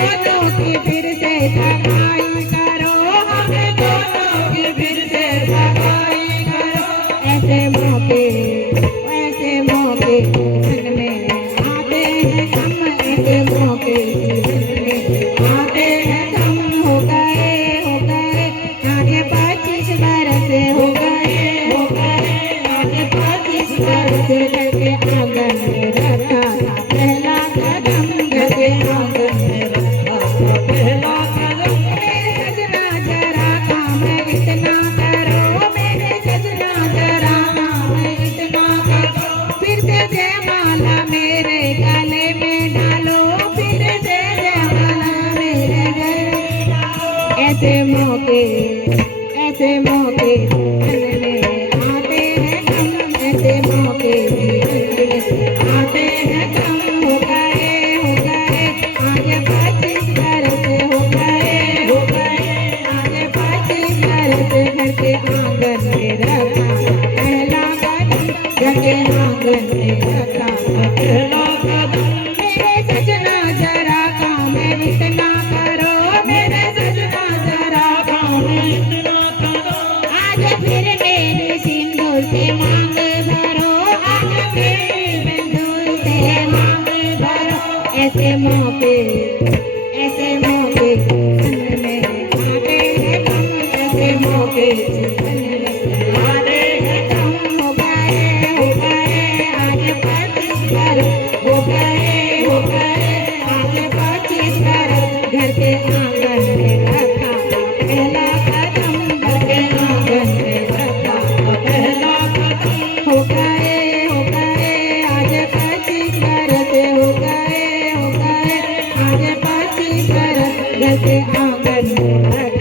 दोनों की फिर से सफाई करो, हमें दोनों की फिर से सफाई करो। ऐसे मौके जीवन में आते हैं कम, ऐसे मौके जीवन में आते हैं कम। हो गए आगे 25 बरस हो गए आगे 25 बरस। घर के आंगन में रखा था पहला कदम, घर के आंगन में रखा था पहला कदम। मेरे सजना जरा काम इतना करो, मेरे सजना जरा काम इतना करो। फिर से जयमाला मेरे गले में डालो, फिर से जयमाला मेरे गले में डालो। ऐसे मौके जीवन में आते हैं कम, ऐसे मौके जीवन में आते हैं कम। हो गए आगे 25 बरस हो गए आगे 25 बरस। घर के आंगन में रखा पहला कदम, घर के आंगन में रखा पहला कदम। मेरे सजना जरा काम इतना करो, मेरे सजना जरा काम इतना करो। आज फिर मेरी सिंदूर से मांग भरो, आज फिर सिंदूर से मांग भरो। ऐसे मौके जीवन में आते हैं कम, ऐसे मौके जीवन में आते हैं कम। हो गए आगे 25 बरस हो गए आगे 25 बरस। घर के आंगन में रखा पहला कदम, घर के आंगन में रखा पहला कदम। हो गए आगे 25 बरस हो गए आगे 25 बरस। घर के आंगन में रखा